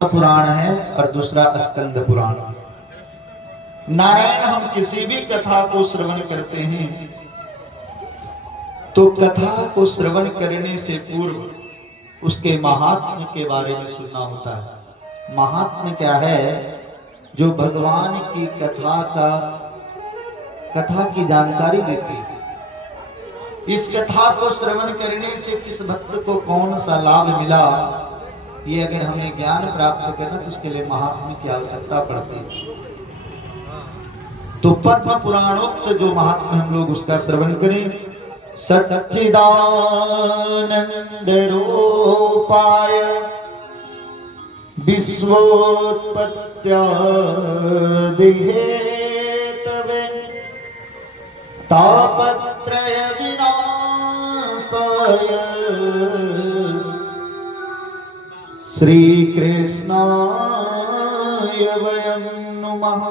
पुराण है और दूसरा स्कंद पुराण। नारायण हम किसी भी कथा को श्रवण करते हैं तो कथा को श्रवण करने से पूर्व उसके महात्म्य के बारे में सुनना होता है। महात्म्य क्या है? जो भगवान की कथा की जानकारी देती है। इस कथा को श्रवण करने से किस भक्त को कौन सा लाभ मिला, ये अगर हमें ज्ञान प्राप्त करना तो उसके लिए महात्म्य की आवश्यकता पड़ती है। तो पद्म पुराणोक्त जो महात्म्य हम लोग उसका श्रवण करें। सच्चिदानंद रूपाय विश्वोत्पत्त्यादि हेतवे तापत्रय विनाशाय श्री कृष्णाय वयं नुमः।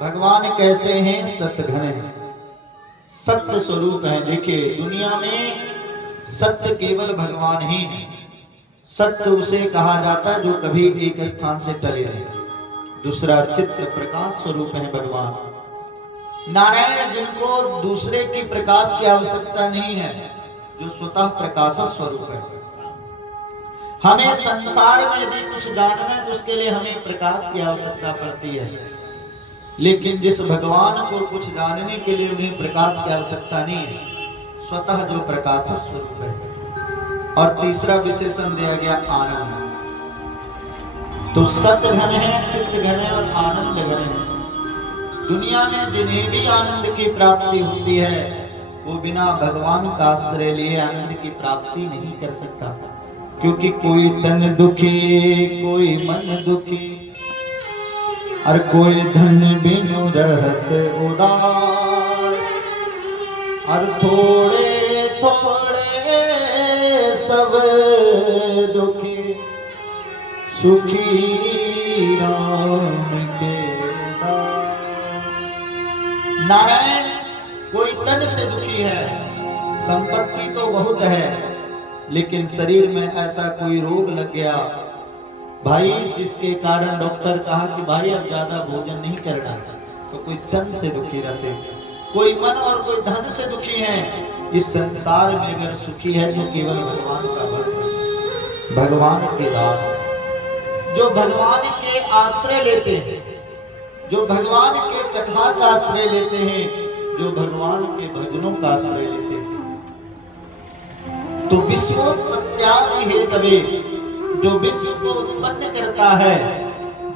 भगवान कैसे हैं? सतघन हैं, सत्य स्वरूप है। देखिए दुनिया में सत्य केवल भगवान ही है। सत्य उसे कहा जाता है जो कभी एक स्थान से चले नहीं। दूसरा चित्त प्रकाश स्वरूप है भगवान। नारायण जिनको दूसरे की प्रकाश की आवश्यकता नहीं है, जो स्वतः प्रकाश स्वरूप है। हमें संसार में यदि कुछ जानना है तो उसके लिए हमें प्रकाश की आवश्यकता पड़ती है, लेकिन जिस भगवान को कुछ जानने के लिए उन्हें प्रकाश की आवश्यकता नहीं है, स्वतः जो प्रकाश स्वरूप है। और तीसरा विशेषण दिया गया आनंद। तो सत्य घन है, चित्त घन है और आनंद घन है। दुनिया में जिन्हें भी आनंद की प्राप्ति होती है वो बिना भगवान का आश्रय लिए आनंद की प्राप्ति नहीं कर सकता। क्योंकि कोई तन दुखी, कोई मन दुखी, और कोई धन बिनु रहत उदार, और थोड़े थोड़े सब दुखी, सुखी राम के दार। नारायण कोई तन से दुखी है, संपत्ति तो बहुत है, लेकिन शरीर में ऐसा कोई रोग लग गया भाई, जिसके कारण डॉक्टर कहा कि भाई अब ज्यादा भोजन नहीं करना, तो कोई तन से दुखी रहते, कोई मन और कोई धन से दुखी है। इस संसार में अगर सुखी है तो केवल भगवान का भक्त, भगवान के दास, जो भगवान के आश्रय लेते हैं, जो भगवान के कथा का आश्रय लेते हैं, जो भगवान के भजनों का आश्रय लेते हैं। तो विश्वोत्पत्त्यादि हेतवे, जो विश्व को उत्पन्न करता है,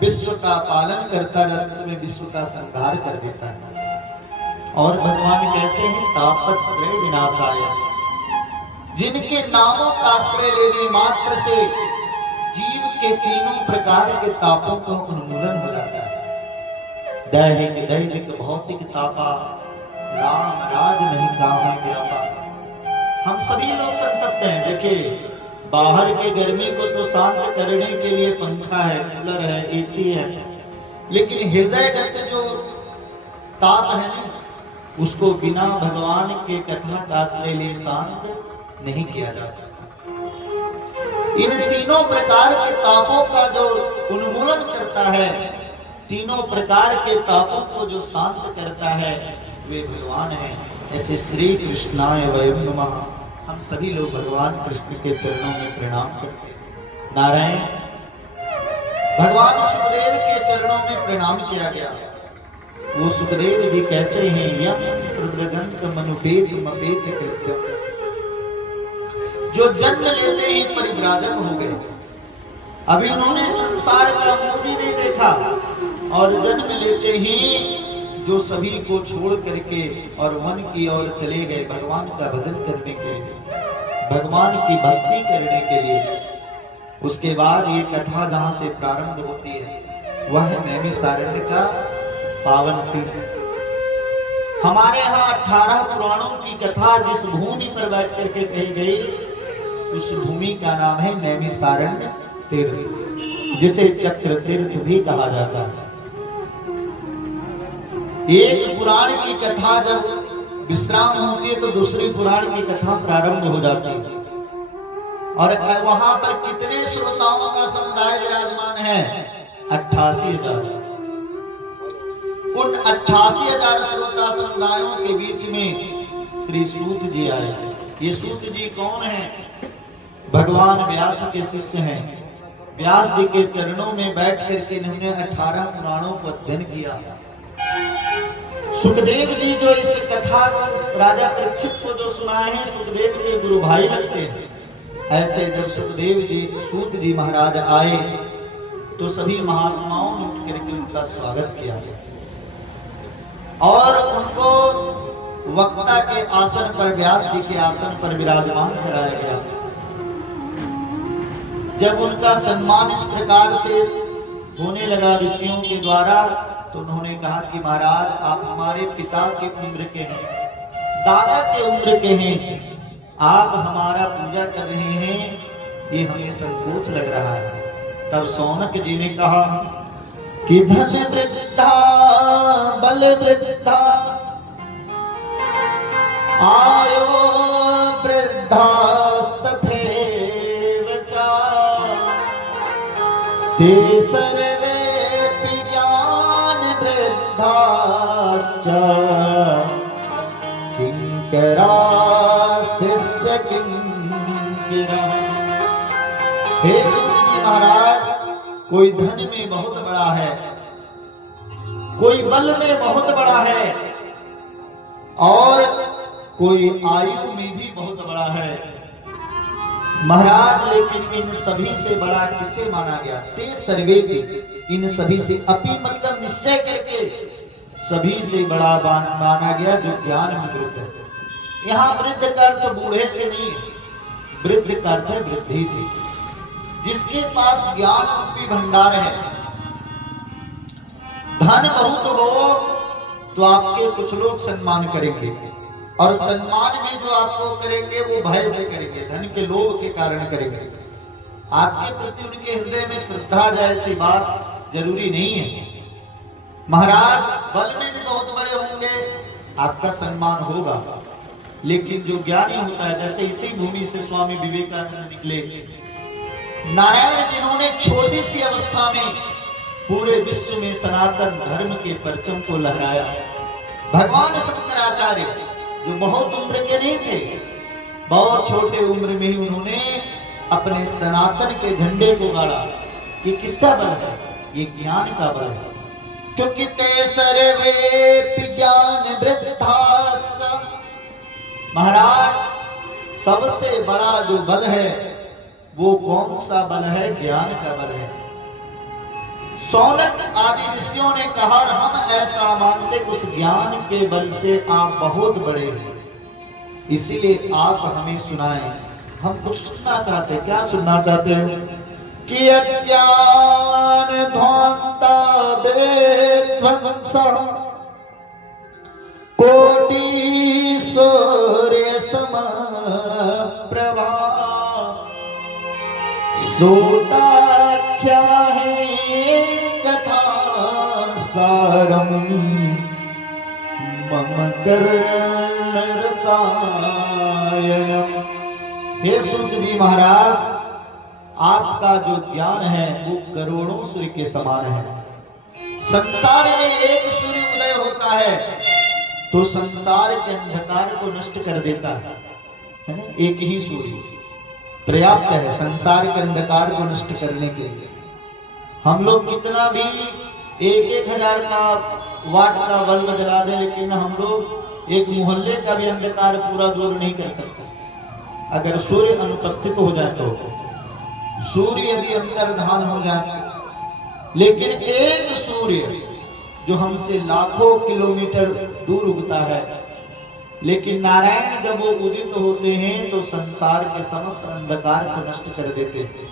विश्व का पालन करता है, अंत में विश्व का संहार कर देता है। और भगवान कैसे हैं? तापत्रय विनाशाय, जिनके नामों का आश्रय लेने मात्र से जीव के तीनों प्रकार के तापों का उन्मूलन हो जाता है। दैहिक, दैविक, भौतिक तापा, राम राज नहीं काहू व्यापा। हम सभी लोग संतप्त हैं। देखिए बाहर के गर्मी को तो शांत करने के लिए पंखा है, कूलर है, एसी है, लेकिन हृदयगत जो ताप है ना, उसको बिना भगवान के कथा का आश्रय लिए शांत नहीं किया जा सकता। इन तीनों प्रकार के तापों का जो उन्मूलन करता है, तीनों प्रकार के तापों को जो शांत करता है, वे भगवान हैं। ऐसे श्री कृष्णाय वयं नमः। हम सभी लोग भगवान कृष्ण के चरणों में प्रणाम करते हैं। नारायण भगवान सुखदेव के चरणों में प्रणाम किया गया। वो सुखदेव जी कैसे हैं? यम प्रव्रजंत मनुपेत मपेत कृत्यम, जो जन्म लेते ही परिव्राजक हो गए। अभी उन्होंने संसार का मुंह भी नहीं देखा, और जन्म लेते ही जो सभी को छोड़ करके और वन की ओर चले गए भगवान का भजन करने के लिए, भगवान की भक्ति करने के लिए। उसके बाद ये कथा जहां से प्रारंभ होती है वह है नैमिषारण्य का पावन तीर्थ। हमारे यहाँ 18 पुराणों की कथा जिस भूमि पर बैठ करके कही गई, उस भूमि का नाम है नैमिषारण्य तीर्थ, जिसे चक्र तीर्थ भी कहा जाता है। एक पुराण की कथा जब विश्राम होती है तो दूसरी पुराण की कथा प्रारंभ हो जाती है। और वहां पर कितने श्रोताओं का समुदाय है 88,000। उन 88,000 श्रोता समुदायों के बीच में श्री सूत जी आए। ये सूत जी कौन है? भगवान व्यास के शिष्य हैं। व्यास जी के चरणों में बैठ करके इन्होंने 18 पुराणों को अध्ययन किया। सुखदेव जी जो इस कथा को राजा परीक्षित को जो सुनाए हैं, सुखदेव के गुरु भाई लगते हैं। ऐसे जब सुखदेव जी सूत जी महाराज आए तो सभी महात्माओं ने उठ करके उनका स्वागत किया और उनको वक्ता के आसन पर, व्यास जी के आसन पर विराजमान कराया गया। जब उनका सम्मान इस प्रकार से होने लगा ऋषियों के द्वारा, तो उन्होंने कहा कि महाराज आप हमारे पिता के उम्र के हैं, दादा के उम्र के हैं, आप हमारा पूजा कर रहे हैं, ये हमें संकोच लग रहा है। तब सौनक जी ने कहा कि धन वृद्धा बल वृद्धा आयो वृद्धास्तथैव च ते सर्वेपि ज्ञान वृद्धाश्च किंकरा शिष्य किंकरा। हे सूत जी महाराज, कोई धन में बहुत बड़ा है, कोई बल में बहुत बड़ा है और कोई आयु में भी बहुत बड़ा है महाराज। लेकिन इन सभी से बड़ा किसे माना गया? ते सर्वे पे, इन सभी से अपी मतलब निश्चय करके सभी से बड़ा माना गया जो ज्ञान में वृद्ध है। यहाँ वृद्ध का अर्थ बूढ़े से नहीं, वृद्ध का अर्थ है वृद्धि से, जिसके पास ज्ञान रूपी भंडार है। धन बहुत हो तो आपके कुछ लोग सम्मान करेंगे और सम्मान भी जो आपको करेंगे वो भय से करेंगे, धन के लोभ के कारण करेंगे। आपके प्रति उनके हृदय में श्रद्धा जाए ऐसी बात जरूरी नहीं है। महाराज बल में भी बहुत बड़े होंगे, आपका सम्मान होगा, लेकिन जो ज्ञानी होता है, जैसे इसी भूमि से स्वामी विवेकानंद निकले, नारायण जिन्होंने छोटी सी अवस्था में पूरे विश्व में सनातन धर्म के परचम को लहराया। भगवान शंकराचार्य जो बहुत उम्र के नहीं थे, बहुत छोटे उम्र में ही उन्होंने अपने सनातन के झंडे को गाड़ा। ये किसका बल है? ये ज्ञान का बल है। क्योंकि ते सर्वे ज्ञान वृद्धाश्च, महाराज सबसे बड़ा जो बल है वो कौन सा बल है? ज्ञान का बल है। सौनक आदि ऋषियों ने कहा हम ऐसा मानते उस ज्ञान के बल से आप बहुत बड़े हैं, इसीलिए आप हमें सुनाएं। हम कुछ सुनना चाहते हैं। क्या सुनना चाहते हो? कि अज्ञान ध्वंता विध्वंसा कोटि सूर्य समप्रभा सूताख्या है कथा सारम मम कर्ण रसायनम। हे सूत जी महाराज, आपका जो ज्ञान है वो करोड़ों सूर्य के समान है। संसार में एक सूर्य उदय होता है तो संसार के अंधकार को नष्ट कर देता है ना? एक ही सूर्य पर्याप्त है संसार के अंधकार को नष्ट करने के लिए। हम लोग कितना भी 1,000 का वाट का बल्ब जला दें, लेकिन हम लोग एक मोहल्ले का भी अंधकार पूरा दूर नहीं कर सकते। अगर सूर्य अनुपस्थित हो जाए तो, सूर्य यदि अंतर्धान हो जाए, लेकिन एक सूर्य जो हमसे लाखों किलोमीटर दूर उगता है, लेकिन नारायण जब वो उदित होते हैं तो संसार के समस्त अंधकार को नष्ट कर देते हैं।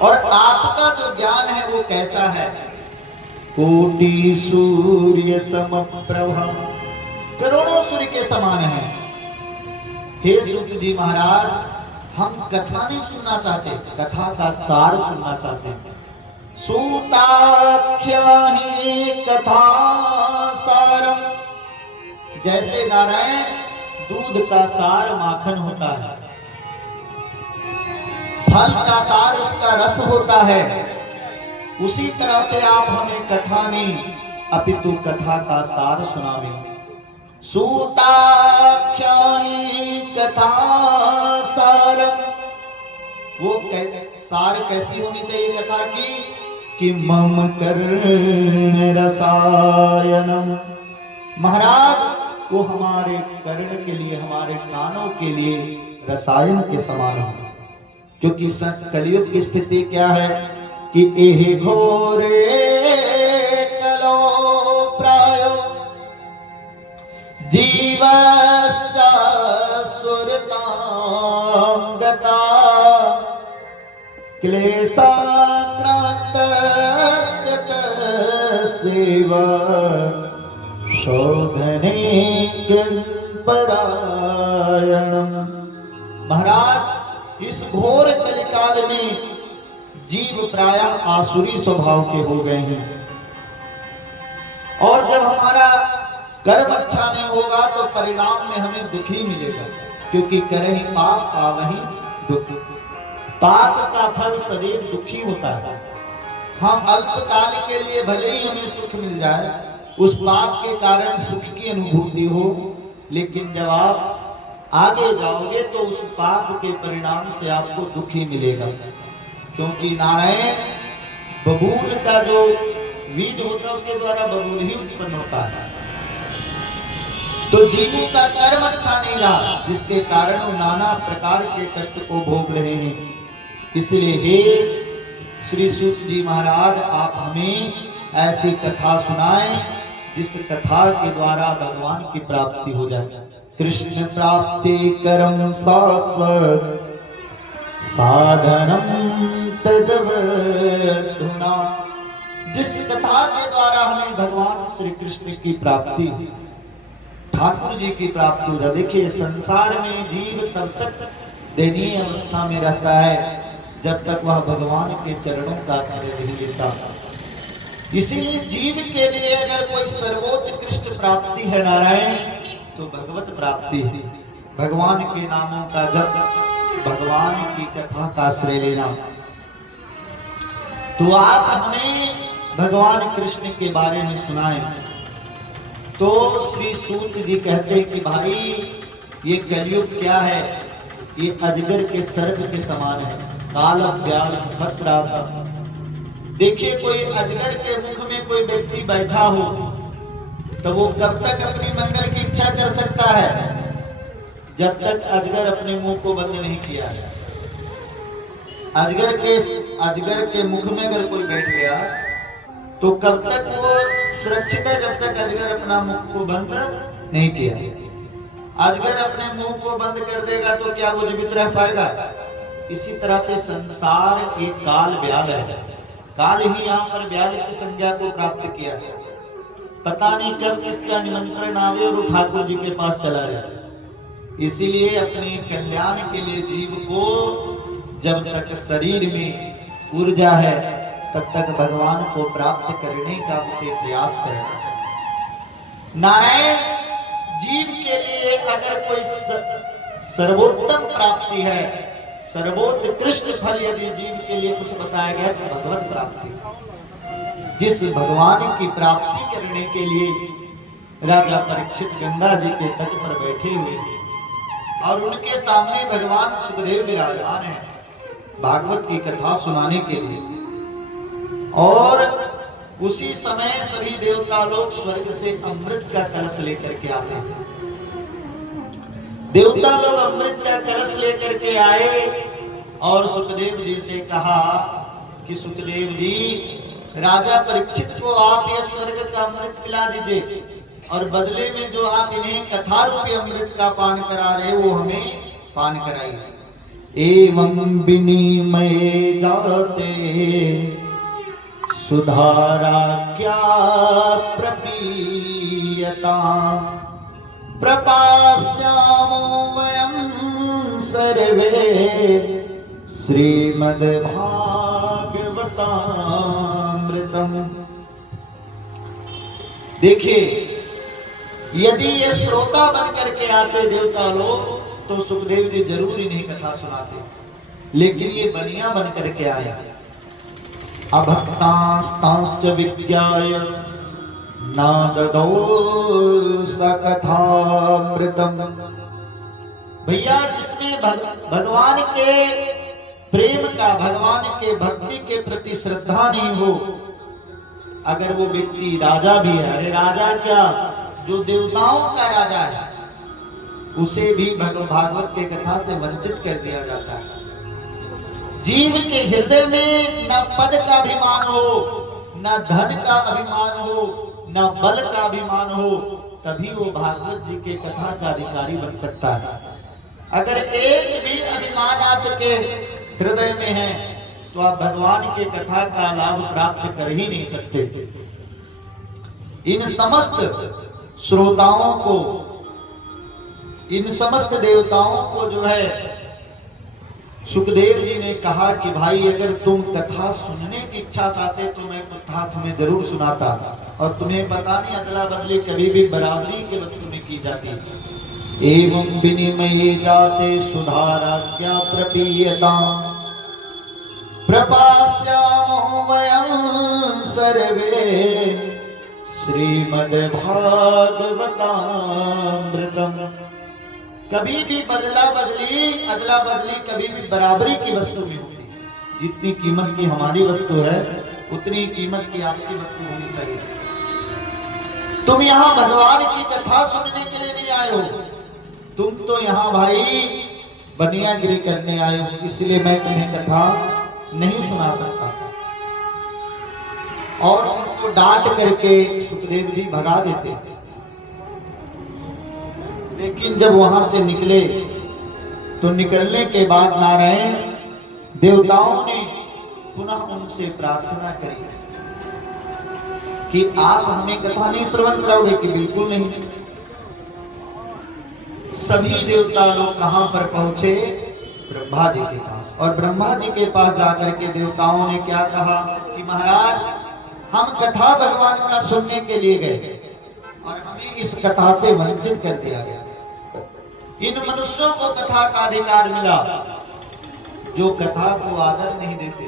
और आपका जो ज्ञान है वो कैसा है? कोटि सूर्य समप्रभा, करोड़ों सूर्य के समान है। हे सूत जी महाराज, हम कथा नहीं सुनना चाहते, कथा का सार सुनना चाहते हैं। सूताख्या ही कथा सारम, जैसे नारायण दूध का सार माखन होता है, फल का सार उसका रस होता है, उसी तरह से आप हमें कथा नहीं अपितु कथा का सार सुनावे। सूताख्यायी कथा सार, वो सार कैसी होनी चाहिए कथा की कि मम कर्ण रसायनम, महाराज वो हमारे कर्ण के लिए, हमारे कानों के लिए रसायन के समान हो। क्योंकि कलयुग की स्थिति क्या है कि एहि घोरे कलो प्रायो जीवश्च सुरतां गता क्लेशाक्रांतस्य तस्यैव शोधने परायणम। महाराज इस घोर कलिकाल में जीव प्रायः आसुरी स्वभाव के हो गए हैं, और जब हमारा कर्म अच्छा नहीं होगा तो परिणाम में हमें दुख ही मिलेगा। क्योंकि करहि पाप पावहि दुख, पाप का फल सदैव दुखी होता है। हम अल्पकाल के लिए भले ही हमें सुख मिल जाए, उस पाप के कारण सुख की अनुभूति हो, लेकिन जब आप आगे जाओगे तो उस पाप के परिणाम से आपको दुख ही मिलेगा। क्योंकि नारायण बबूल का जो बीज होता है उसके द्वारा बबूल ही उत्पन्न होता है। तो जीवों का कर्म अच्छा नहीं रहा, जिसके कारण वो नाना प्रकार के कष्ट को भोग रहे हैं। इसलिए हे श्री सूत जी महाराज, आप हमें ऐसी कथा सुनाएं जिस कथा के द्वारा भगवान की प्राप्ति हो जाए। कृष्ण प्राप्ति करम शाश्वत साधनम तदवधुना, जिस कथा के द्वारा हमें भगवान श्री कृष्ण की प्राप्ति, ठाकुर जी की प्राप्ति हो। देखिए संसार में जीव तब तक दयनीय अवस्था में रहता है जब तक वह भगवान के चरणों का आश्रय नहीं लेता। इसीलिए जीव के लिए अगर कोई सर्वोत्कृष्ट प्राप्ति है नारायण, तो भगवत प्राप्ति है। भगवान के नामों का जप, भगवान की कथा का आश्रय लेना। तो आप हमें भगवान कृष्ण के बारे में सुनाएं। तो श्री सूत जी कहते हैं कि भाई ये कलयुग क्या है, ये अजगर के सर्प के समान है, काल व्याल खतरा। देखिए कोई अजगर के मुख में कोई व्यक्ति बैठा हो तो वो कब तक अपनी मंगल की इच्छा कर सकता है, जब तक अजगर अपने मुंह को बंद नहीं किया है। अजगर के मुख में अगर कोई बैठ गया तो कब तक वो सुरक्षित है, जब तक अजगर अपना मुख को बंद नहीं किया। अजगर अपने मुंह को बंद कर देगा तो क्या वो जीवित रह पाएगा? इसी तरह से संसार एक काल व्याल है। काल ही यहाँ पर व्याल की संज्ञा को प्राप्त किया है। पता नहीं कब किसका निमंत्रण आवे और ठाकुर जी के पास चला जाए। इसीलिए अपने कल्याण के लिए जीव को जब तक शरीर में ऊर्जा है तब तक भगवान को प्राप्त करने का उसे प्रयास करना चाहिए। नारायण जीव के लिए अगर कोई सर्वोत्तम प्राप्ति है, सर्वोत्कृष्ट फल यदि जीव के लिए कुछ बताया गया तो भगवत प्राप्ति। जिस भगवान की प्राप्ति करने के लिए राजा परीक्षित गंगा जी के तट पर बैठे हुए और उनके सामने भगवान सुखदेव विराजमान है भागवत की कथा सुनाने के लिए। और उसी समय सभी देवता लोग स्वर्ग से अमृत का कलश लेकर के आते हैं। देवता लोग अमृत का कलश लेकर के आए और सुखदेव जी से कहा कि सुखदेव जी, राजा परीक्षित को आप ये स्वर्ग का अमृत पिला दीजिए और बदले में जो आप इन्हें कथा रूपी अमृत का पान करा रहे वो हमें पान कराइए। एवं विनिमय जाते सुधारा क्या प्रपीयता प्रपास्यामो वयं सर्वे श्रीमद्भागवतामृतम्। देखिए यदि ये श्रोता बन करके आते देवता लोग तो सुखदेव जी जरूर इन्हें कथा सुनाते। लेकिन ये बनिया बन करके आया। अभक्तांस्तांश्च विद्याय नाददौ सकथामृतम। भैया जिसमें भगवान के प्रेम का, भगवान के भक्ति के प्रति श्रद्धा नहीं हो, अगर वो व्यक्ति राजा भी है, अरे राजा क्या, जो देवताओं का राजा है, उसे भी भागवत के कथा से वंचित कर दिया जाता है। जीव के हृदय में न पद का अभिमान हो, न धन का अभिमान हो, न बल का अभिमान हो, तभी वो भागवत जी के कथा का अधिकारी बन सकता है। अगर एक भी अभिमान आपके हृदय में है तो आप भगवान के कथा का लाभ प्राप्त कर ही नहीं सकते। इन समस्त श्रोताओं को, इन समस्त देवताओं को जो है सुखदेव जी ने कहा कि भाई अगर तुम कथा सुनने की इच्छा चाहते तो मैं कथा तुम्हें जरूर सुनाता, और तुम्हें पता नहीं अदला बदली कभी भी बराबरी के वस्तु में की जाती है। एवं विनिमये जाते सुधाराज्ञा प्रपीयता प्रपास्यामो वयं सर्वे श्रीमद् भागवतामृतम। कभी भी अदला बदली कभी भी बराबरी की वस्तु में होती है। जितनी कीमत की हमारी वस्तु है उतनी कीमत की आपकी वस्तु होनी चाहिए। तुम यहाँ भगवान की कथा सुनने के लिए नहीं आए हो, तुम तो यहाँ भाई बनियागिरी करने आए हो, इसलिए मैं तुम्हें कथा नहीं सुना सकता। और उनको डांट करके सुखदेव जी भगा देते। लेकिन जब वहां से निकले तो निकलने के बाद नारायण देवताओं ने पुनः उनसे प्रार्थना करी कि आप हमें कथा नहीं श्रवण कराओगे? कि बिल्कुल नहीं। सभी देवता लोग कहां पर पहुंचे? ब्रह्मा जी के पास। और ब्रह्मा जी के पास जाकर के देवताओं ने क्या कहा कि महाराज हम कथा भगवान का सुनने के लिए गए और हमें इस कथा से वंचित कर दिया गया। इन मनुष्यों को कथा का अधिकार मिला जो कथा को आदर नहीं देते।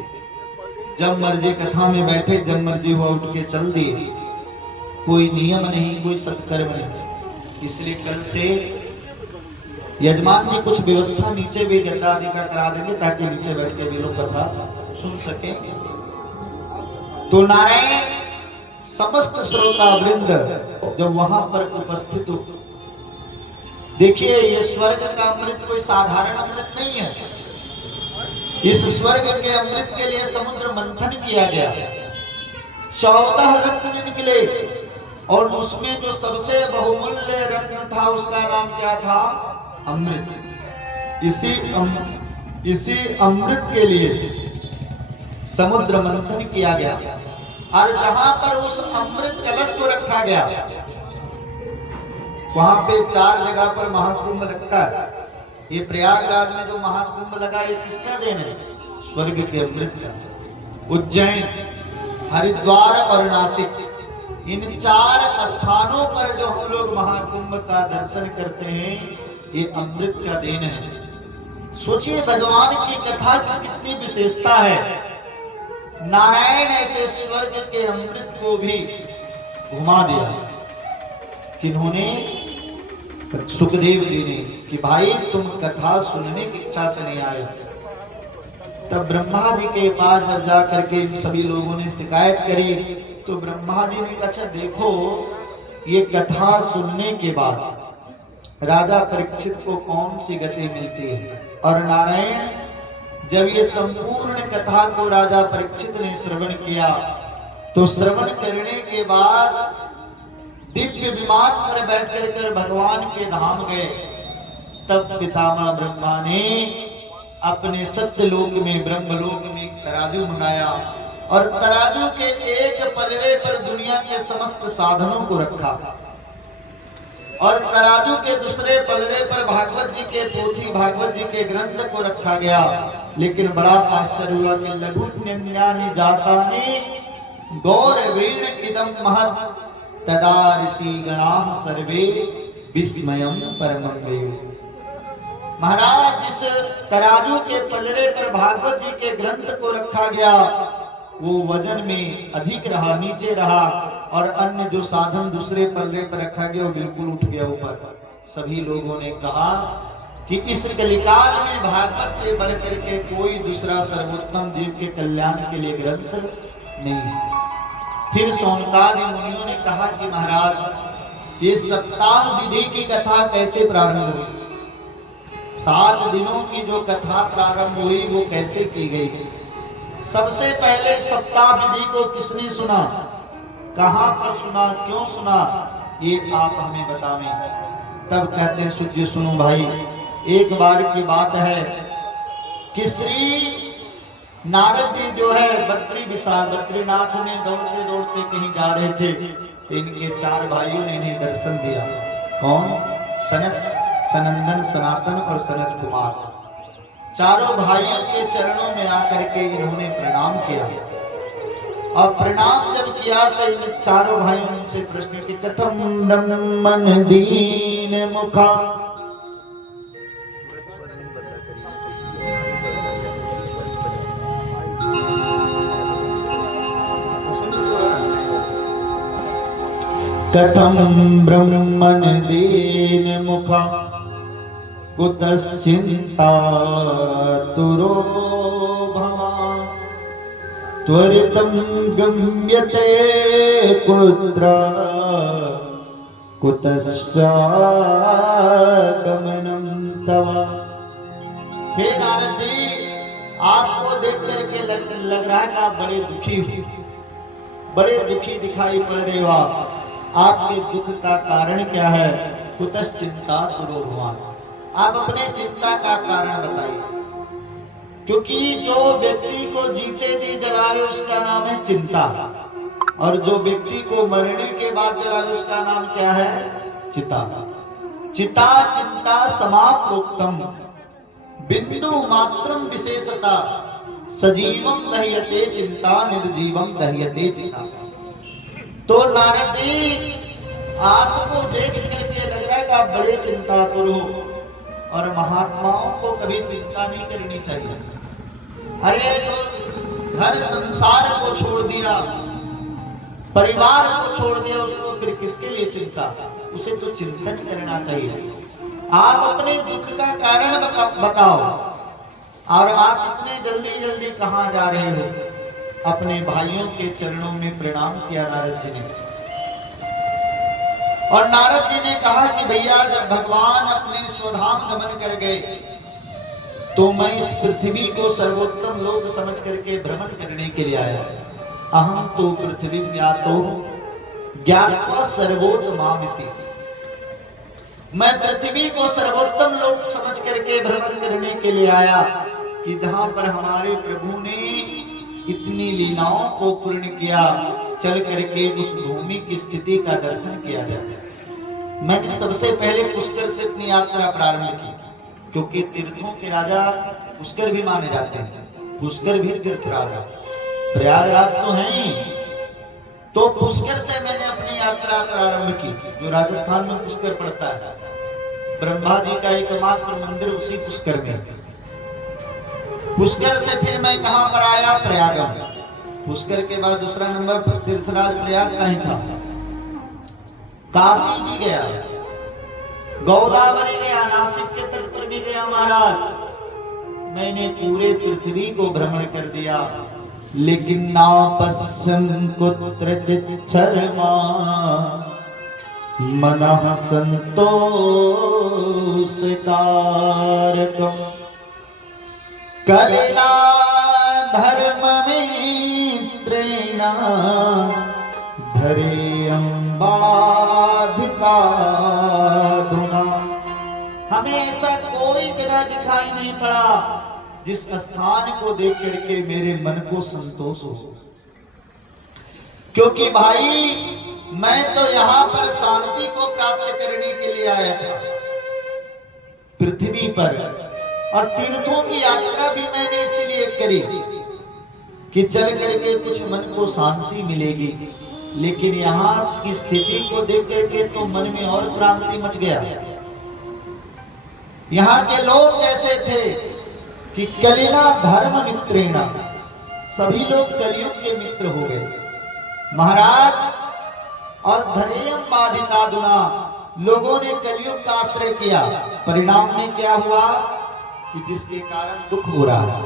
जब मर्जी कथा में बैठे, जब मर्जी हुआ उठ के चल दिए, कोई नियम नहीं, कोई सत्कर्म नहीं। इसलिए कल से यजमान जी कुछ व्यवस्था नीचे भी गद्दा आदि का करा देंगे ताकि नीचे बैठ के भी लोग कथा सुन सके। तो नारायण समस्त श्रोता वृंद जब वहां पर उपस्थित हो, देखिए ये स्वर्ग का अमृत कोई साधारण अमृत नहीं है। इस स्वर्ग के अमृत के लिए समुद्र मंथन किया गया, 14 रत्न निकले, और उसमें जो सबसे बहुमूल्य रत्न था उसका नाम क्या था? अमृत। इसी अमृत के लिए समुद्र मंथन किया गया। और जहां पर उस अमृत कलश को रखा गया वहां पे 4 जगह पर महाकुंभ लगता है। ये प्रयागराज में जो महाकुंभ लगा ये किसका देन है? स्वर्ग के अमृत का। उज्जैन, हरिद्वार और नासिक, इन 4 स्थानों पर जो हम लोग महाकुंभ का दर्शन करते हैं ये अमृत का देन है। सोचिए भगवान की कथा की कितनी विशेषता है। नारायण ऐसे स्वर्ग के अमृत को भी घुमा दिया। किन्होंने? सुखदेव जी ने, कि भाई तुम कथा सुनने की इच्छा से नहीं आए। तब ब्रह्मा जी के पास जब जा करके इन सभी लोगों ने शिकायत करी तो ब्रह्मा जी ने कहा अच्छा देखो ये कथा सुनने के बाद राजा परीक्षित को कौन सी गति मिलती है। और नारायण जब ये संपूर्ण कथा को राजा परीक्षित ने श्रवण किया तो श्रवण करने के बाद दिव्य विमान पर बैठ कर भगवान के धाम गए। तब पितामह ब्रह्मा ने अपने सत्यलोक में, ब्रह्मलोक में एक तराजू मंगाया और तराजू के एक पलड़े पर दुनिया के समस्त साधनों को रखा और तराजू के दूसरे पलड़े पर भागवत जी के पोथी, भागवत जी के ग्रंथ को रखा गया। लेकिन बड़ा आश्चर्य हुआ कि लघु निन्यानि जातानि गौरवेण इदं महत् तदा ऋषि गणाः सर्वे विस्मयं परमं वेद। महाराज जिस तराजू के पलड़े पर भागवत जी के ग्रंथ को रखा गया वो वजन में अधिक रहा, नीचे रहा, और अन्य जो साधन दूसरे पलड़े पर रखा गया वो बिल्कुल उठ गया ऊपर। सभी लोगों ने कहा कि इस कलिकाल में भागवत से बढ़कर के कोई दूसरा सर्वोत्तम जीव के कल्याण के लिए ग्रंथ नहीं है। फिर सौनकादि मुनियों ने कहा कि महाराज ये सप्ताह विधि की कथा कैसे प्रारंभ हुई? 7 दिनों की जो कथा प्रारंभ हुई वो कैसे की गई? सबसे पहले सप्ताह विधि को किसने सुना, कहां पर सुना, क्यों सुना, ये आप हमें बतावें। तब कहते हैं सुजी सुनो भाई, एक बार की बात है कि श्री नारद जी जो है बद्रीनाथ में दौड़ते दौड़ते कहीं जा रहे थे, तो इनके 4 भाइयों ने इन्हें दर्शन दिया। कौन? सनत, सनंदन, सनातन और सनत कुमार। चारों भाइयों के चरणों में आकर के इन्होंने प्रणाम किया, और प्रणाम जब किया तो इन चारों भाइयों ने उनसे प्रश्न किया, कथम ब्रह्मन दीन मुखा, कथम ब्रह्मन दीन मुखा कुतश्चिंता तुरो भवान् त्वरितं गम्यते कुत्र कुतश्च गमनं तव। हे नारद जी, आपको देख करके लग रहा है कि आप बड़े दुखी दिखाई पड़ रहे हो। आपके दुख का कारण क्या है? कुतश्चिंता तुरो भवान्, आप अपने चिंता का कारण बताइए। क्योंकि जो व्यक्ति को जीते जी जलावे उसका नाम है चिंता, और जो व्यक्ति को मरने के बाद जलावे उसका नाम क्या है? चिता। चिता चिंता समाप्रोक्तम बिंदु मात्रम विशेषता सजीवम दह्यते चिंता निर्जीवम दह्यते चिता। तो नारद जी, आपको देख करके लग रहा है कि आप बड़े चिंतातुर हो, और महात्माओं को कभी चिंता नहीं करनी चाहिए। अरे जो घर संसार को छोड़ दिया, परिवार को छोड़ दिया, उसको फिर किसके लिए चिंता? उसे तो चिंतन करना चाहिए। आप अपने दुख का कारण बताओ, और आप इतने जल्दी जल्दी कहां जा रहे हो? अपने भाइयों के चरणों में प्रणाम किया नारद जी ने, और नारद जी ने कहा कि भैया जब भगवान अपने स्वधाम गमन कर गए तो मैं इस पृथ्वी को सर्वोत्तम लोक समझ करके भ्रमण करने के लिए आया। अहम तो पृथ्वी व्यातो ज्ञात्वा सर्वोत्तमामिति, मैं पृथ्वी को सर्वोत्तम लोक समझ करके भ्रमण करने के लिए आया कि जहां पर हमारे प्रभु ने इतनी लीलाओं को पूर्ण किया, चल करके उस भूमि की स्थिति का दर्शन किया जाए। मैंने सबसे पहले पुष्कर से अपनी यात्रा प्रारंभ की, क्योंकि तीर्थों के राजा पुष्कर भी माने जाते हैं। पुष्कर भी तीर्थ राजा, प्रयागराज तो है ही, तो पुष्कर से मैंने अपनी यात्रा प्रारंभ की, जो राजस्थान में पुष्कर पड़ता है। ब्रह्मा जी का एकमात्र मंदिर उसी पुष्कर में। पुष्कर से फिर मैं कहां पर आया? प्रयागम। पुष्कर के बाद दूसरा नंबर तीर्थराज प्रयाग का ही था। काशी जी गया, गोदावरी गया, नासिक के तट पर भी गया महाराज। मैंने पूरे पृथ्वी को भ्रमण कर दिया, लेकिन नापस्यन् कुत्रचित् शर्मा मनः संतोषकारकम् करेला धर्म मित्रेण धरेयं बाधिता धुना। हमें ऐसा कोई जगह दिखाई नहीं पड़ा जिस स्थान को देख करके मेरे मन को संतोष हो, क्योंकि भाई मैं तो यहाँ पर शांति को प्राप्त करने के लिए आया था पृथ्वी पर, और तीर्थों की यात्रा भी मैंने इसीलिए करी कि चल करके कुछ मन को शांति मिलेगी। लेकिन यहाँ की स्थिति को देख करके तो मन में और क्रांति मच गया। यहाँ के लोग कैसे थे कि कलिना धर्म मित्रेणा, सभी लोग कलयुग के मित्र हो गए महाराज। और धरेयम बाधितादुना, लोगों ने कलयुग का आश्रय किया, परिणाम में क्या हुआ कि जिसके कारण दुख हो रहा है।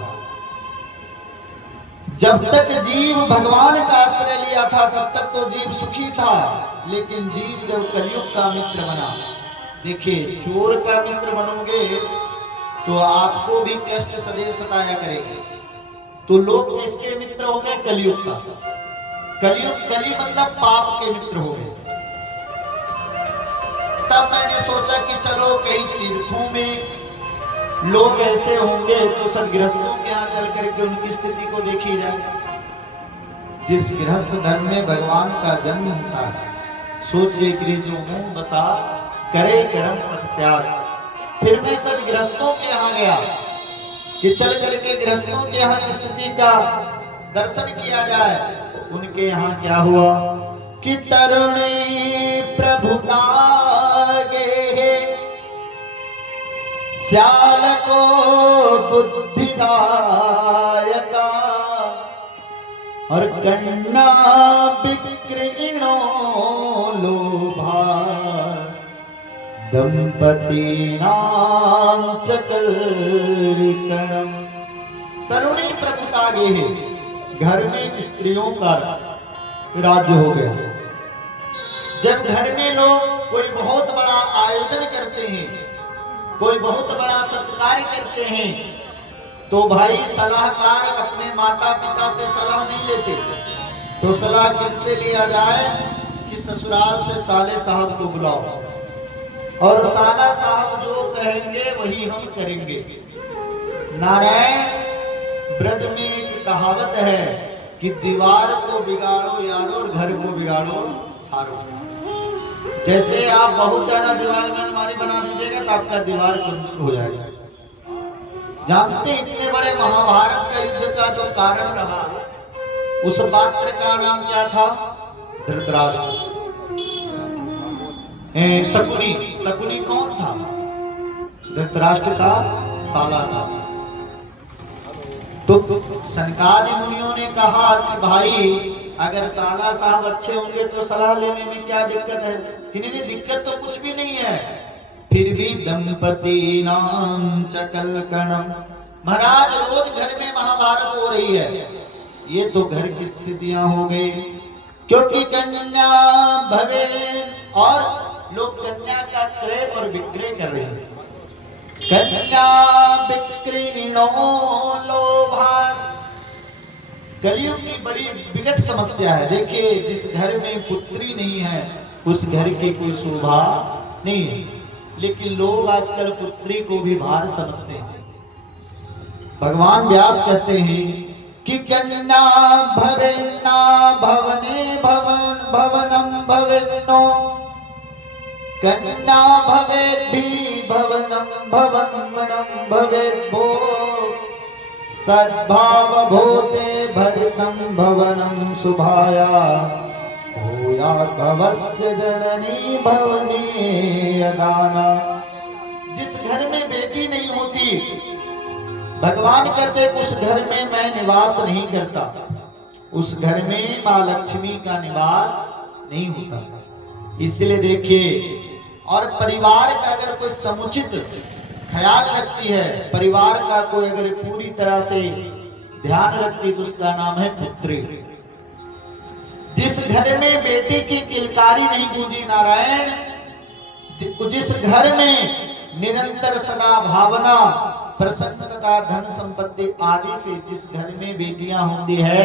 जब तक जीव भगवान का आश्रय लिया था तब तक तो जीव सुखी था, लेकिन जीव जब कलयुग का मित्र बना, देखिए चोर का मित्र बनोगे तो आपको भी कष्ट सदैव सताया करेंगे। तो लोग किसके मित्र हो गए? कलयुग का। कलयुग, कली मतलब पाप के मित्र हो गए। तब मैंने सोचा कि चलो कहीं तीर्थों में लोग ऐसे होंगे तो सब गृहस्थों के यहाँ चल करके उनकी स्थिति को देखी जाए। जिस गृहस्थ धर्म में भगवान का जन्म होता है, सोचिए कि जो मुंह बसा करे कर्म पथ त्याग। फिर मैं सब गृहस्थों के यहाँ गया कि चल करके गृहस्थों के यहाँ की स्थिति का दर्शन किया जाए। उनके यहाँ क्या हुआ कि तरुणी प्रभुता गे श्याल को बुद्धिदायका और कन्ना विकृणो लोभा दंपति नाम चकलकणम। तरुणी प्रभुता गे है, घर में स्त्रियों का राज्य हो गया। जब घर में लोग कोई बहुत बड़ा आयोजन करते हैं, कोई बहुत बड़ा सत्कार करते हैं, तो भाई सलाहकार अपने माता पिता से सलाह नहीं लेते, तो सलाह किससे लिया जाए कि ससुराल से साले साहब को बुलाओ और साला साहब जो कहेंगे वही हम करेंगे। नारायण ब्रज में एक कहावत है कि दीवार को बिगाड़ो यारो और घर को बिगाड़ो सारो। जैसे आप बहुत ज्यादा दीवार में अलमारी बना दीजिएगा तो आपका दीवार कमजोर हो जाएगा। जानते इतने बड़े महाभारत का युद्ध का जो कारण रहा, उस पात्र का नाम क्या था? धृतराष्ट्र। शकुनी, शकुनी कौन था? धृतराष्ट्र का साला था। तो सनकादि मुनियों ने कहा कि भाई अगर साला साहब अच्छे होंगे तो सलाह लेने में क्या दिक्कत है? किन्हीं दिक्कत तो कुछ भी नहीं है। फिर भी दंपति नाम चकलकणम। महाराज रोज घर में महाभारत हो रही है, ये तो घर की स्थितियां हो गई, क्योंकि कन्या भवे और लोग कन्या का क्रय और विक्रय कर रहे हैं। कन्या विक्रयणो लोभा, कलयुग की बड़ी विकट समस्या है। देखिए जिस घर में पुत्री नहीं है उस घर की कोई शोभा नहीं है, लेकिन लोग आजकल पुत्री को भी भार समझते हैं। भगवान व्यास कहते हैं कि कन्या भवेन्ना भवने भवन भवनम भवेन्नो, कन्या भवेत् भी भवनम भवनम भवेत् भो, सद्भाव भूते भरितं भवनं शुभाया, भूयात् भवस्य जननी भवने यदाना। जिस घर में बेटी नहीं होती, भगवान कहते उस घर में मैं निवास नहीं करता, उस घर में माँ लक्ष्मी का निवास नहीं होता। इसलिए देखिए, और परिवार का अगर कोई समुचित ख्याल रखती है, परिवार का कोई अगर पूरी तरह से ध्यान रखती तो उसका नाम है पुत्री। जिस घर में बेटी की किलकारी नहीं गूंजी नारायण, जिस घर में निरंतर सदा भावना प्रसन्नता धन संपत्ति आदि से जिस घर में बेटियां होती है,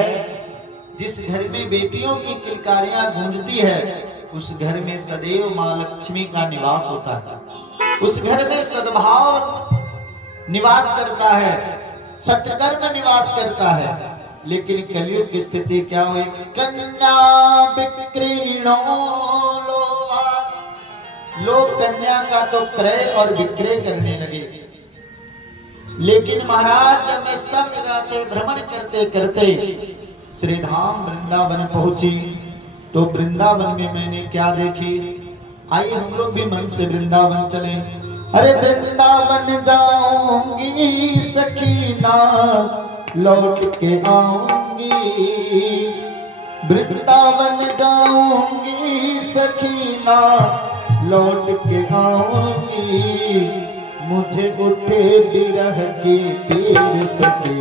जिस घर में बेटियों की किलकारियां गूंजती है, उस घर में सदैव मां लक्ष्मी का निवास होता है। उस घर में सद्भाव निवास करता है, सत्कर्म निवास करता है। लेकिन कलयुग की स्थिति क्या हुई? कन्या विक्रयणो लोभा, लोग कन्या का तो क्रय और विक्रय करने लगे। लेकिन महाराज जब मैं सब जगह से भ्रमण करते करते श्री धाम वृंदावन पहुंची, तो वृंदावन में मैंने क्या देखी? आइए हम लोग भी मन से वृंदावन चलें। अरे वृंदावन जाऊंगी सकीना लौट के आऊंगी, वृंदावन जाऊंगी सकीना लौट के आऊंगी, मुझे उठे बिरह की पीर सके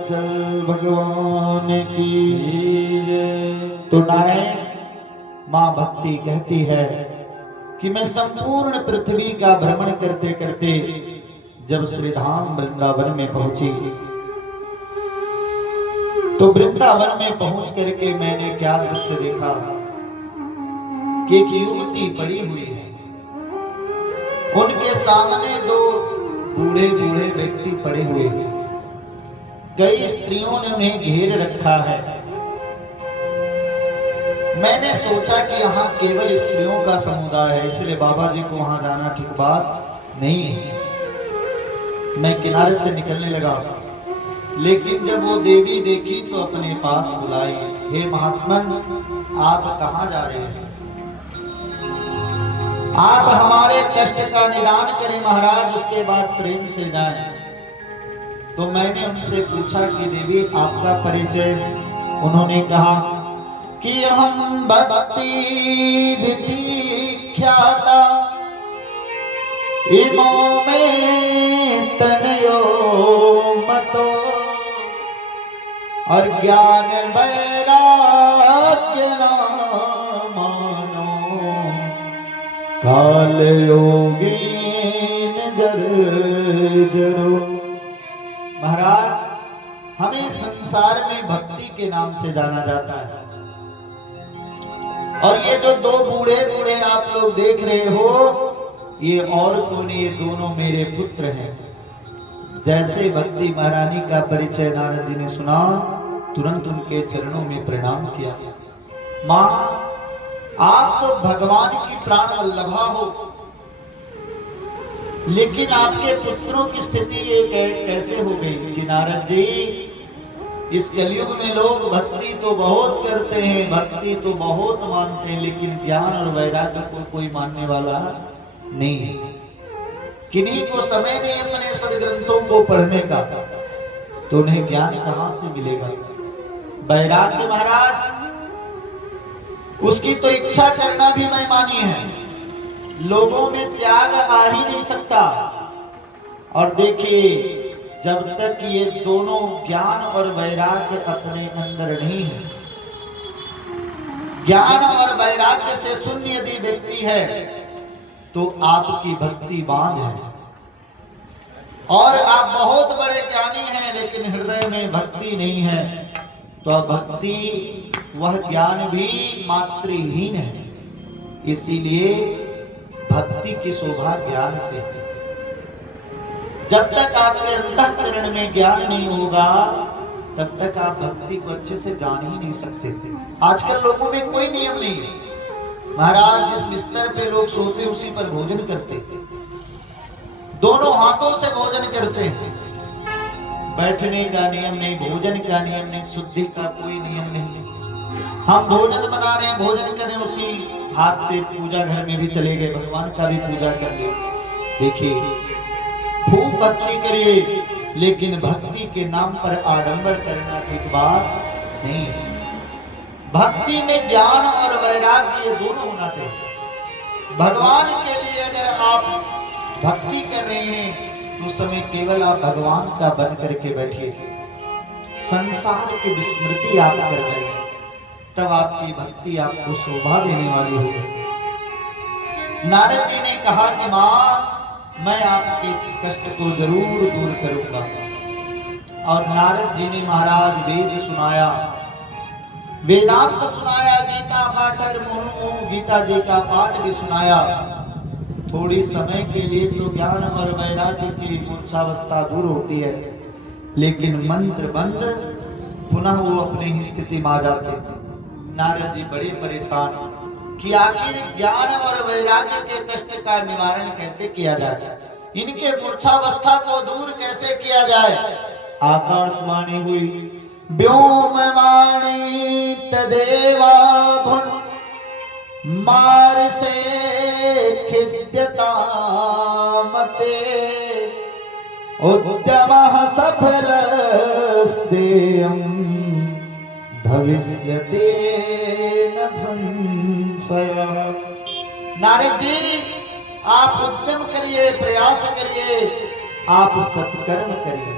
वत्सल भगवान की। तो नारायण मां भक्ति कहती है कि मैं संपूर्ण पृथ्वी का भ्रमण करते करते जब श्रीधाम वृंदावन में पहुंची तो वृंदावन में पहुंच करके मैंने क्या दृश्य देखा कि एक युवती पड़ी हुई है, उनके सामने दो बूढ़े बूढ़े व्यक्ति पड़े हुए हैं, कई स्त्रियों ने उन्हें घेर रखा है। मैंने सोचा कि यहाँ केवल स्त्रियों का समुदाय है, इसलिए बाबा जी को वहां जाना ठीक बात नहीं है। मैं किनारे से निकलने लगा, लेकिन जब वो देवी देखी तो अपने पास बुलाई, हे महात्मन आप कहाँ जा रहे हैं? आप हमारे कष्ट का निदान करें महाराज, उसके बाद प्रेम से जाएं। तो मैंने उनसे पूछा कि देवी आपका परिचय? उन्होंने कहा कि हम भक्ति ख्याता इमो में तनयो मतो और ज्ञान वैराग्य ना मानो काल योगीन जर जरो। महाराज हमें संसार में भक्ति के नाम से जाना जाता है, और ये जो दो बूढ़े बूढ़े आप लोग देख रहे हो ये और कौन? ये दोनों मेरे पुत्र हैं। जैसे भक्ति महारानी का परिचय नारद जी ने सुना, तुरंत उनके चरणों में प्रणाम किया। मां आप तो भगवान की प्राण वल्लभा हो, लेकिन आपके पुत्रों की स्थिति ये कैसे हो गई कि नारद जी इस कलयुग में लोग भक्ति तो बहुत करते हैं, भक्ति तो बहुत मानते हैं, लेकिन ज्ञान और वैराग्य को कोई मानने वाला नहीं है। किन्हीं को समय नहीं अपने सदग्रंथों को पढ़ने का, तो उन्हें ज्ञान कहां से मिलेगा? वैराग्य महाराज उसकी तो इच्छा करना भी बेईमानी है, लोगों में त्याग आ ही नहीं सकता। और देखिए जब तक ये दोनों ज्ञान और वैराग्य अपने अंदर नहीं है, ज्ञान और वैराग्य से शून्य यदि व्यक्ति है तो आपकी भक्ति बांझ है। और आप बहुत बड़े ज्ञानी हैं लेकिन हृदय में भक्ति नहीं है, तो भक्ति वह ज्ञान भी मात्रहीन है। इसीलिए भक्ति की शोभा ज्ञान से है। जब तक आपके अंतःकरण में ज्ञान नहीं होगा तब तक आप भक्ति को अच्छे से जान ही नहीं सकते। आजकल लोगों में कोई नियम नहीं है महाराज, जिस बिस्तर पे लोग सोते उसी पर भोजन करते, दोनों हाथों से भोजन करते हैं। बैठने का नियम नहीं, भोजन का नियम नहीं, शुद्धि का कोई नियम नहीं। हम भोजन बना रहे हैं, भोजन करें उसी हाथ से, पूजा घर में भी चले गए, भगवान का भी पूजा कर लिए। देखिए खूब भक्ति करिए, लेकिन भक्ति के नाम पर आडंबर करना एक बात नहीं है। भक्ति में ज्ञान और वैराग्य ये दोनों होना चाहिए। भगवान के लिए अगर आप भक्ति कर रहे हैं तो उस समय केवल आप भगवान का बन करके बैठिए, संसार की विस्मृति आप कर रहे हैं, तब आपकी भक्ति आपको शोभा देने वाली होगी। नारद जी ने कहा कि मां मैं आपके कष्ट को जरूर दूर करूंगा। और नारद जी ने महाराज वेद सुनाया, वेदांत सुनाया, गीता पाठर मुर्मु गीता जी का पाठ भी सुनाया। थोड़ी समय के लिए तो ज्ञान और वैराग्य की मूर्छावस्था दूर होती है, लेकिन मंत्र बंद पुनः वो अपनी ही स्थिति में आ जाते। नारद जी बड़े परेशान कि आखिर ज्ञान और वैराग्य के कष्ट का निवारण कैसे किया जाए, इनके मूर्छावस्था को दूर कैसे किया जाए। आकाशवाणी हुई, व्योमवाणी तदेवा भुन मार से खिद्यता मते उद्यमः सफलस्तेयं भविष्यते न संशयः। नारद जी आप उद्यम करिए, प्रयास करिए, आप सत्कर्म करिए,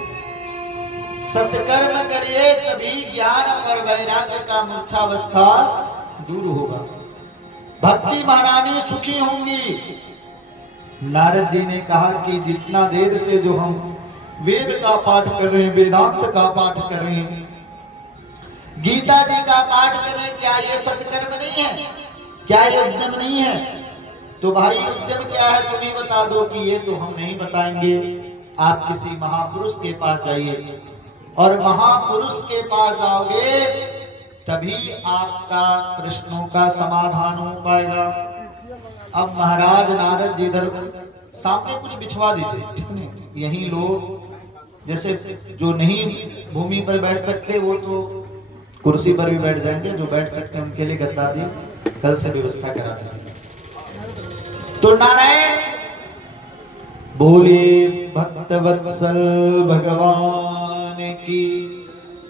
सत्कर्म करिए तभी ज्ञान और वैराग्य का मूर्छावस्था दूर होगा, भक्ति महारानी सुखी होंगी। नारद जी ने कहा कि जितना देर से जो हम वेद का पाठ कर रहे हैं, वेदांत का पाठ कर रहे हैं, गीता जी का पाठ कर रहे हैं, क्या ये सत्कर्म नहीं है? क्या ये उद्यम नहीं है? तो भाई उद्यम क्या है तुम ही बता दो कि ये तो हम नहीं बताएंगे। आप किसी महापुरुष के पास जाइए और महापुरुष के पास जाओगे तभी आपका प्रश्नों का समाधान हो पाएगा। अब महाराज नारद जी इधर सामने कुछ बिछवा दीजिए, ठीक है? यही लोग जैसे जो नहीं भूमि पर बैठ सकते वो तो कुर्सी पर भी बैठ जाएंगे, जो बैठ सकते हैं उनके लिए गद्दा दी कल से व्यवस्था करा देंगे। तो नारायण बोले भक्तवत्सल भगवान की।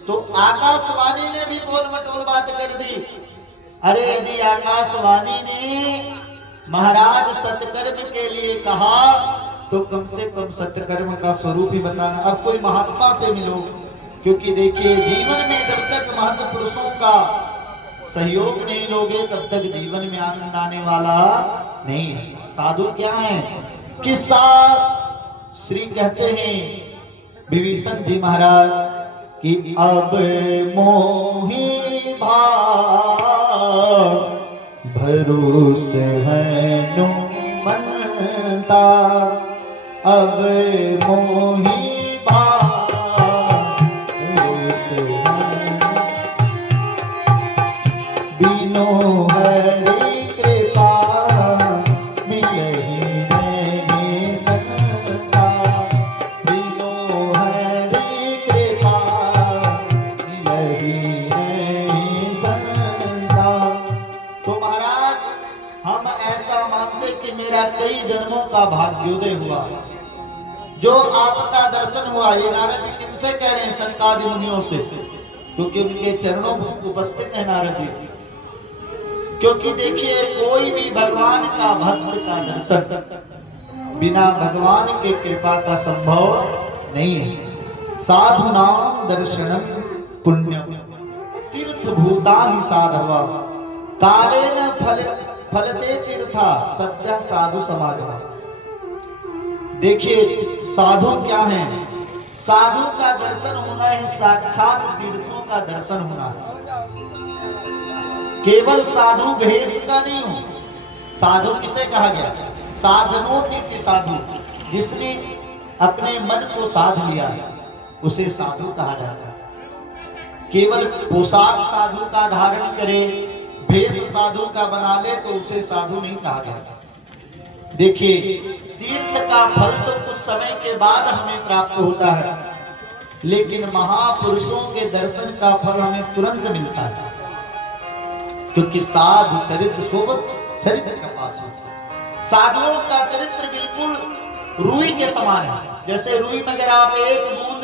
तो आकाशवाणी ने भी बोल मटोल बात कर दी। अरे यदि आकाशवाणी ने महाराज सत्कर्म के लिए कहा तो कम से कम सत्कर्म का स्वरूप ही बताना। अब कोई महात्मा से मिलो, क्योंकि देखिए जीवन में जब तक महत्व पुरुषों का सहयोग नहीं लोगे तब तक जीवन में आनंद आने वाला नहीं है। साधु क्या है? किस्सा श्री कहते हैं विभीषण जी महाराज कि अब मोहि भाव भरोसे है नु मनता, अब मोहि भाव बिनो हरि कृपा मिलहि नहीं सकता, बिनो हरि कृपा मिलहि नहीं सकता। तो महाराज हम ऐसा मानते कि मेरा कई जन्मों का भाग्योदय हुआ जो आपका दर्शन हुआ। ये नारद जी किनसे कह रहे हैं? सनकादि मुनियों से, क्योंकि उनके चरणों में उपस्थित है नारद जी। क्योंकि देखिए कोई भी भगवान का भक्त का दर्शन बिना भगवान के कृपा का संभव नहीं है। साधु नाम दर्शनम पुण्यम तीर्थ भूता ही साधवा, कालेन फलते तीर्था सद्य साधु समागम। देखिए साधु क्या है? साधु का दर्शन होना है साक्षात तीर्थों का दर्शन होना है। केवल साधु भेष का नहीं हो। साधु किसे कहा गया? साधनों की साधु, जिसने अपने मन को साध लिया है उसे साधु कहा जाता है। केवल पोशाक साधु का धारण करे, भेष साधु का बना ले तो उसे साधु नहीं कहा जाता। देखिए तीर्थ का फल तो कुछ समय के बाद हमें प्राप्त होता है, लेकिन महापुरुषों के दर्शन का फल हमें तुरंत मिलता है, क्योंकि साधु चरित्र शोभत चरित्र का पास होता है। साधुओं का चरित्र बिल्कुल रुई के समान है। जैसे रुई में अगर आप एक बूंद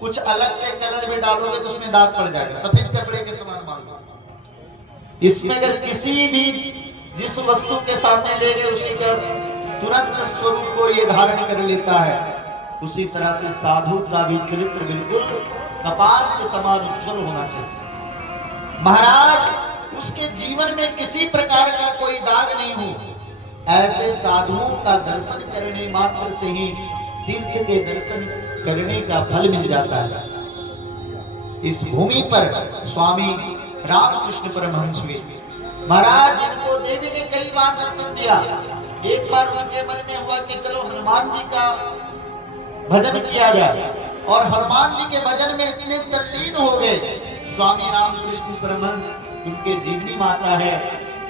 कुछ अलग से कलर में डालोगे तो उसमें दाग पड़ जाएगा, सफेद कपड़े के समान मान लो। इसमें अगर किसी भी जिस वस्तु के सामने ले गए उसी का तुरंत स्वरूप को ये धारण कर लेता है। उसी तरह से साधु का भी चरित्र बिल्कुल कपास के समान उज्जवल होना चाहिए। महाराज उसके जीवन में किसी प्रकार का कोई दाग नहीं हो, ऐसे साधुओं का दर्शन करने मात्र से ही तीर्थ के दर्शन करने का फल मिल जाता है। इस भूमि पर स्वामी रामकृष्ण परमहंस हुए महाराज, जिनको देवी ने कई बार दर्शन दिया। एक बार उनके मन में हुआ कि चलो हनुमान जी का भजन किया जाए, और हनुमान जी के भजन में इतने तल्लीन हो गए स्वामी रामकृष्ण परमहंस, उनके जीवनी माता है,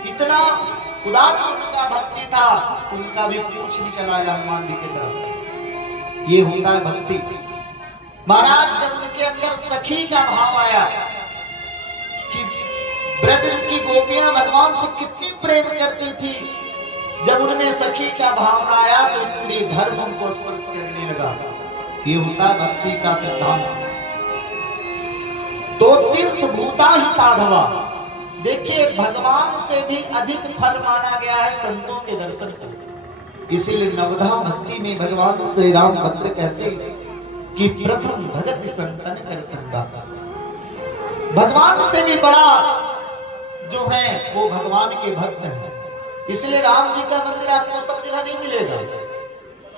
इतना उदात्त उनका भक्ति था, उनका भी पूछ निकल आया हनुमान जी की तरफ। ये होता है भक्ति। महाराज जब उनके अंदर सखी का भाव आया कि ब्रज की गोपियां भगवान से कितनी प्रेम करती थी, जब उनमें सखी का भाव आया तो स्त्री धर्म उनको स्पर्श करने लगा। ये होता है भक्ति का सिद्धांत। तो तीर्थ भूता ही साधवा। देखिए भगवान से भी अधिक फल माना गया है संतों के दर्शन का। इसीलिए नवधा भक्ति में भगवान श्री राम मंत्र कहते कि प्रथम भगत संतन कर संगा। भगवान से भी बड़ा जो है वो भगवान के भक्त हैं। इसलिए राम जी का मंदिर आपको सब जगह नहीं मिलेगा,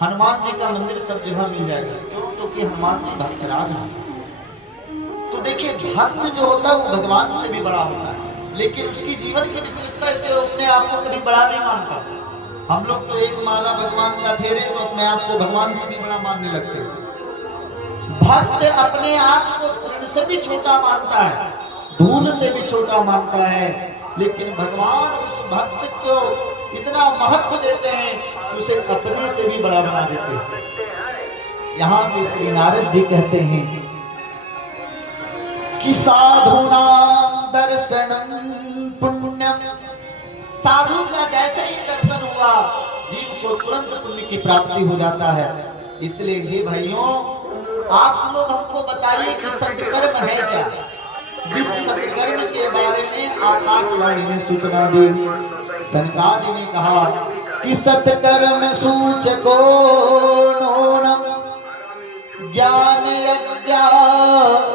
हनुमान जी का मंदिर सब जगह मिल जाएगा। क्यों? क्योंकि हनुमान जी भक्तराज हैं। तो देखिए, भक्त जो होता है वो भगवान से भी बड़ा होता है, लेकिन उसकी जीवन की विशेषता जो अपने आप को कभी बड़ा नहीं मानता। हम लोग तो एक माला भगवान का फेरे तो अपने आप को भगवान से भी बड़ा मानने लगते हैं। भक्त अपने आप को तृण से भी छोटा मानता है, धूल से भी छोटा मानता है, लेकिन भगवान उस भक्त को इतना महत्व देते हैं कि उसे अपने से भी बड़ा बना देते हैं। यहाँ पे श्री नारद जी कहते हैं कि साधुनां दर्शनम पुण्यम। साधु का जैसे ही दर्शन हुआ जीव को तुरंत पुण्य की प्राप्ति हो जाता है। इसलिए हे भाइयों, आप लोग हमको बताइए कि सत्कर्म है क्या। जिस सत्कर्म के बारे में आकाशवाणी ने सूचना दी, सनकादि ने कहा कि सत्कर्म सूचको नूनम ज्ञान यज्ञा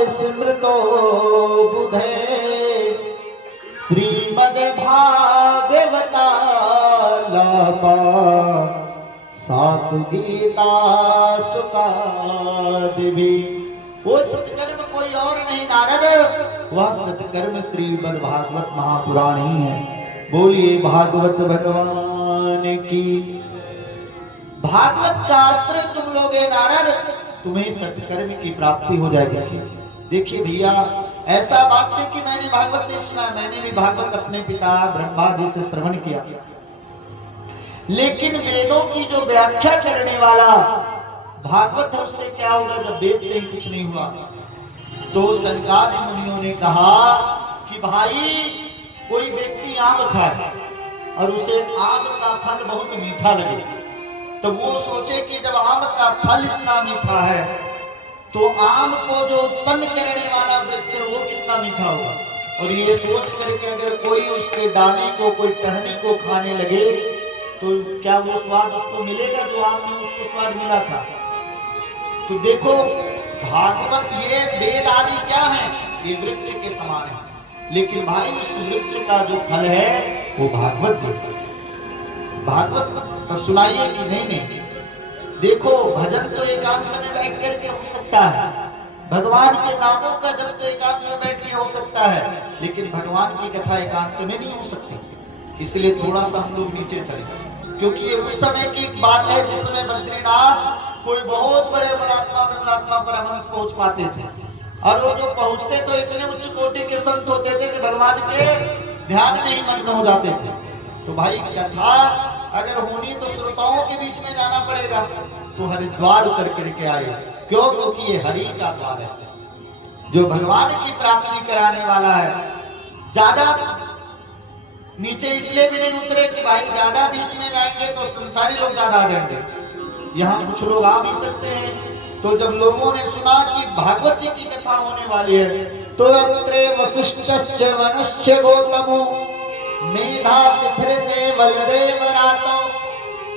स्मृतो बुधे श्रीमद् भागवता लापा सात गीता सुकादिभी। वो सत्कर्म कोई और नहीं नारद, वह सत्कर्म श्रीमद् भागवत महापुराण ही है। बोलिए भागवत भगवान की। भागवत का आश्रय तुम लोगे नारद, तुम्हें सत्कर्म की प्राप्ति हो जाएगी। देखिए भैया, ऐसा बात है कि मैंने भागवत नहीं सुना, मैंने भी भागवत अपने पिता ब्रह्मा जी से श्रवण किया, लेकिन वेदों की जो व्याख्या करने वाला भागवत है उससे क्या होगा जब वेद से ही कुछ नहीं हुआ। तो सनकादि मुनियों ने कहा कि भाई कोई व्यक्ति आम खाए और उसे आम का फल बहुत मीठा लगे, तो वो सोचे कि जब आम का फल इतना मीठा है तो आम को जो उत्पन्न करने वाला वृक्ष है वो कितना मीठा होगा। और ये सोच करके अगर कोई उसके दाने को, कोई टहनी को खाने लगे तो क्या वो स्वाद उसको मिलेगा जो आम में उसको स्वाद मिला था। तो देखो, भागवत ये वेद आदि क्या है, ये वृक्ष के समान है, लेकिन भाई उस वृक्ष का जो फल है वो भागवत जी। भागवत तो सुनाइए कि नहीं। देखो, भजन तो एकांत में बैठ करके हो सकता है, भगवान के नामों का जब तो एकांत में बैठ के हो सकता है, लेकिन भगवान की कथा एकांत में नहीं हो सकती। इसलिए थोड़ा सा हम लोग नीचे चले, क्योंकि ये उस समय की बात है जिस समय बद्रीनाथ कोई बहुत बड़े महात्मा परमहंस पहुंच पाते थे, और वो जो पहुंचते तो इतने उच्च कोटि के संत होते थे कि भगवान के ध्यान में ही मग्न हो जाते थे। तो भाई कथा अगर होनी तो श्रोताओं के बीच में जाना पड़ेगा। तो हरिद्वार उतर करके आए, क्यों? क्योंकि ये हरि का द्वार है जो भगवान की प्राप्ति कराने वाला है। ज्यादा नीचे इसलिए भी नहीं उतरे कि भाई ज्यादा बीच में जाएंगे तो संसारी लोग ज्यादा आ जाएंगे, यहाँ कुछ लोग आ भी सकते हैं। तो जब लोगों ने सुना कि भागवत जी की कथा होने वाली है, तो अत्रे वसिष्ठश्च वनुश्च गौतमो मेधातिथिर्देव बलदेवरातो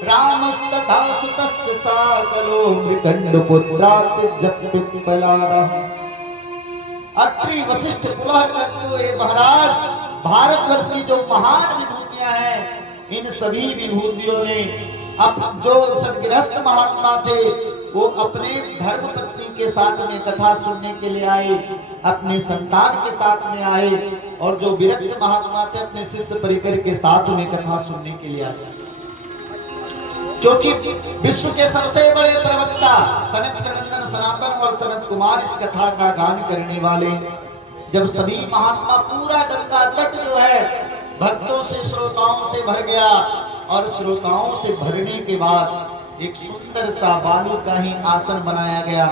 रामस्तथा सुतश्च साकलो मृकण्डपुत्रातिजप्पित्पलारः। अत्रि वशिष्ठ कुलः करतो ये महाराज, भारतवर्ष की जो महान विभूतियां हैं, इन सभी विभूतियों ने अब जो सदगृहस्थ महात्मा थे वो अपने धर्मपत्नी के साथ में कथा सुनने के लिए आए, अपने संतान के साथ में आए, और जो विरक्त महात्मा थे अपने शिष्य परिकर के साथ में कथा सुनने के लिए आए। क्योंकि विश्व के सबसे बड़े प्रवक्ता सनक सनंदन सनातन और सनत कुमार इस कथा का गान करने वाले, जब सभी महात्मा पूरा गंगा तट जो है भक्तों से श्रोताओं से भर गया, और श्रोताओं से भरने के बाद एक सुंदर सा बालू का ही आसन बनाया गया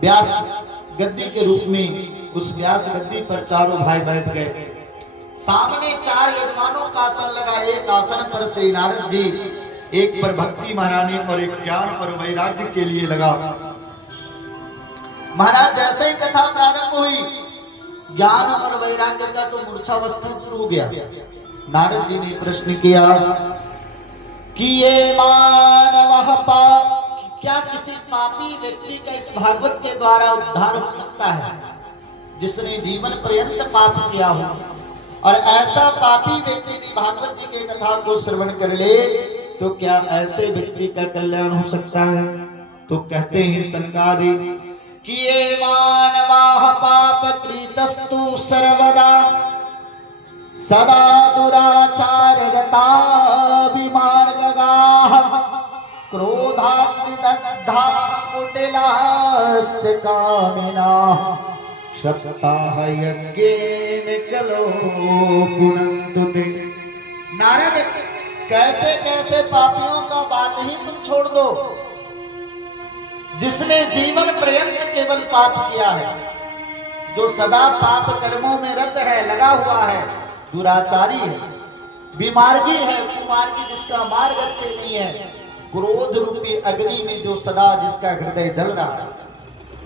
व्यास गद्दी के रूप में। उस व्यास गद्दी पर चारों भाई बैठ गए, सामने 4 यजमानों का आसन लगा। एक आसन पर श्री नारद जी, एक पर भक्ति महारानी और एक ज्ञान और वैराग्य के लिए लगा। महाराज जैसे ही कथा प्रारंभ हुई, ज्ञान और वैराग्य का तो मूर्छावस्था दूर हो गया। नारद जी ने प्रश्न किया कि ये मानव क्या किसी पापी व्यक्ति का इस भागवत के द्वारा उद्धार हो सकता है जिसने जीवन पर्यंत पाप किया हो? और ऐसा पापी व्यक्ति भी भागवत जी के कथा को श्रवण कर ले तो क्या ऐसे व्यक्ति का कल्याण हो सकता है? तो कहते हैं सनकादिक कि ये मानवाः पाप कृतस्तु सर्वदा सदा दुराचार रता विमार्गाः क्रोधाग्निदग्धा कुटिलाश्च कामिनाः क्षप्ताः यज्ञेन कलो पुनन्तु ते। नारद, कैसे कैसे पापियों का बात ही तुम छोड़ दो। जिसने जीवन पर्यंत केवल पाप किया है, जो सदा पाप कर्मों में रत है, लगा हुआ है, दुराचारी है, विमार्गी है, कुमार्गी जिसका मार्ग अच्छे नहीं है, क्रोध रूपी अग्नि में जो सदा जिसका हृदय जल रहा है,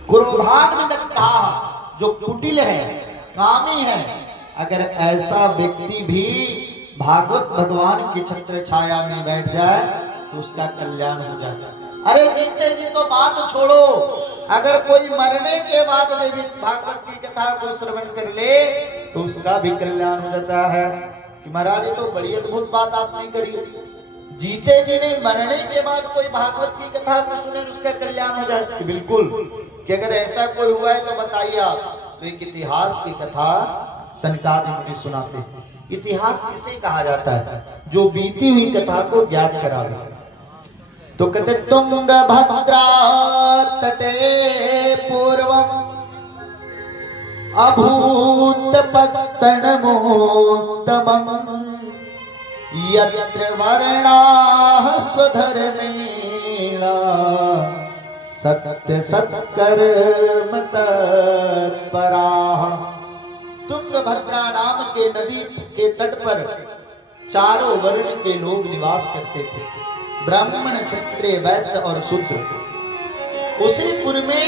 क्रोधाग्निदग्धा जो कुटिल है, कामी है, अगर ऐसा व्यक्ति भी भागवत भगवान की छत्र छाया में बैठ जाए तो उसका कल्याण हो जाए। अरे जीते जी तो बात छोड़ो, अगर कोई मरने के बाद में भी भागवत की कथा को श्रवण कर ले तो उसका भी कल्याण हो जाता है। कि महाराज ये तो बड़ी अद्भुत बात आपने करी, जीते जी ने मरने के बाद कोई भागवत की कथा को सुने उसका कल्याण हो जाए। बिल्कुल, कि अगर ऐसा कोई हुआ है तो बताइए आप। तो एक इतिहास की कथा सनकादिक मुनि सुनाते हैं। इतिहास किसे कहा जाता है? जो बीती हुई कथा को ज्ञात करावे। तो कहते तुंगभद्रा तटे पूर्वम अभूत पत्तनमोत्तमम् यत्र वर्णाः स्वधर्मेण सत्य सत्कर्म तत्पराः। तुंगभद्रा नाम के नदी के तट पर चारों वर्ण के लोग निवास करते थे, ब्राह्मण, क्षत्रिय, वैश्य और शूद्र। उसी पुर में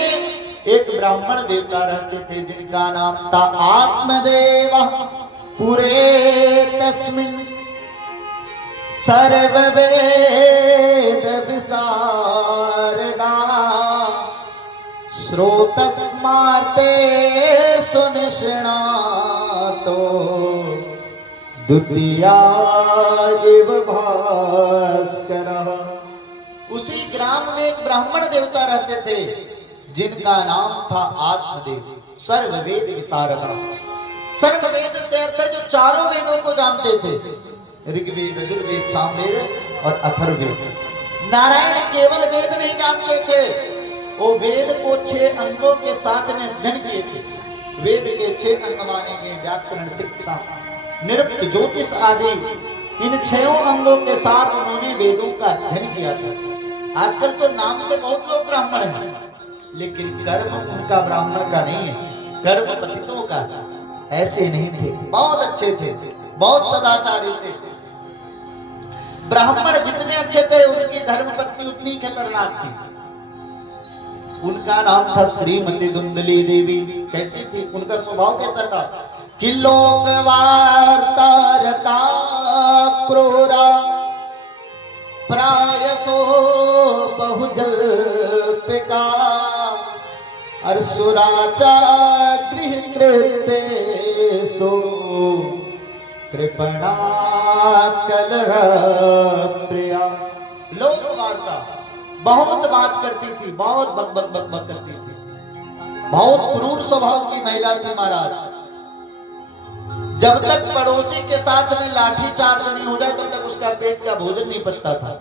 एक ब्राह्मण देवता रहते थे जिनका नाम था आत्मदेव। पुरे तस्मिन् सर्ववेद विशारदा श्रोतस्मार्ते सुनिष्णातो द्वितीया एव भास्करः। उसी ग्राम में एक ब्राह्मण देवता रहते थे जिनका नाम था आत्मदेव। सर्ववेद विशारदा, सर्ववेद से अर्थ है जो चारों वेदों को जानते थे, ऋग्वेद, यजुर्वेद, सामवेद और अथर्ववेद। नारायण केवल वेद नहीं जानते थे, वो वेद को 6 अंगों के साथ में अध्ययन किए थे। वेद के 6 अंग मानेंगे व्याकरण, शिक्षा, निरुक्त, ज्योतिष आदि। इन 6 अंगों के साथ उन्होंने वेदों का अध्ययन किया था। आजकल तो नाम से बहुत लोग ब्राह्मण हैं, लेकिन कर्म उनका ब्राह्मण का नहीं है, कर्म पतितों का। ऐसे नहीं थे, बहुत अच्छे थे, बहुत सदाचारी थे। ब्राह्मण जितने अच्छे थे उनकी धर्मपत्नी उतनी खतरनाक थी। उनका नाम था श्रीमती धुंधली देवी। कैसी थी? उनका स्वभाव कैसा था कि लोक वार्तारता क्रूरा प्रायसो बहुजल्पिका अर्सुराचा गृहकृतेषु कृपणा कलह प्रिया। लोक वार्ता, बहुत बात करती थी, बहुत बक बक बक बक करती थी, बहुत क्रूर स्वभाव की महिला थी महाराज। जब तक पड़ोसी के साथ में लाठी चार्ज नहीं हो जाए तब तक उसका पेट का भोजन नहीं पचता था।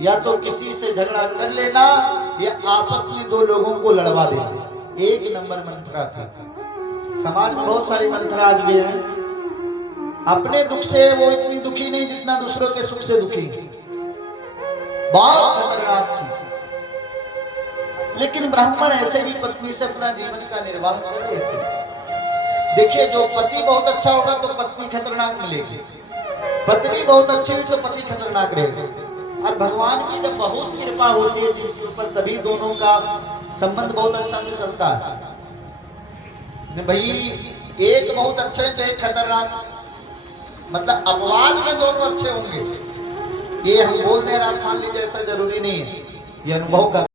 या तो किसी से झगड़ा कर लेना या आपस में 2 लोगों को लड़वा देना। एक नंबर मंथरा थी। समाज में बहुत सारी मंथरा आज भी है। अपने दुख से वो इतनी दुखी नहीं जितना दूसरों के सुख से दुखी। बहुत खतरनाक थी। लेकिन ब्राह्मण ऐसे ही पत्नी से अपना जीवन का निर्वाह कर रहे थे। देखिए, जो पति बहुत अच्छा होगा तो पत्नी खतरनाक मिलेगी, पत्नी बहुत अच्छी हुई तो पति खतरनाक रहेगा। और भगवान की जब बहुत कृपा होती है जिनके ऊपर, तभी दोनों का संबंध बहुत अच्छा से चलता है। भाई एक बहुत अच्छे तो एक खतरनाक, मतलब अपवाद में दोनों अच्छे होंगे, ये हम बोल दे रहे, आप मान लीजिए, ऐसा जरूरी नहीं है। ये अनुभव का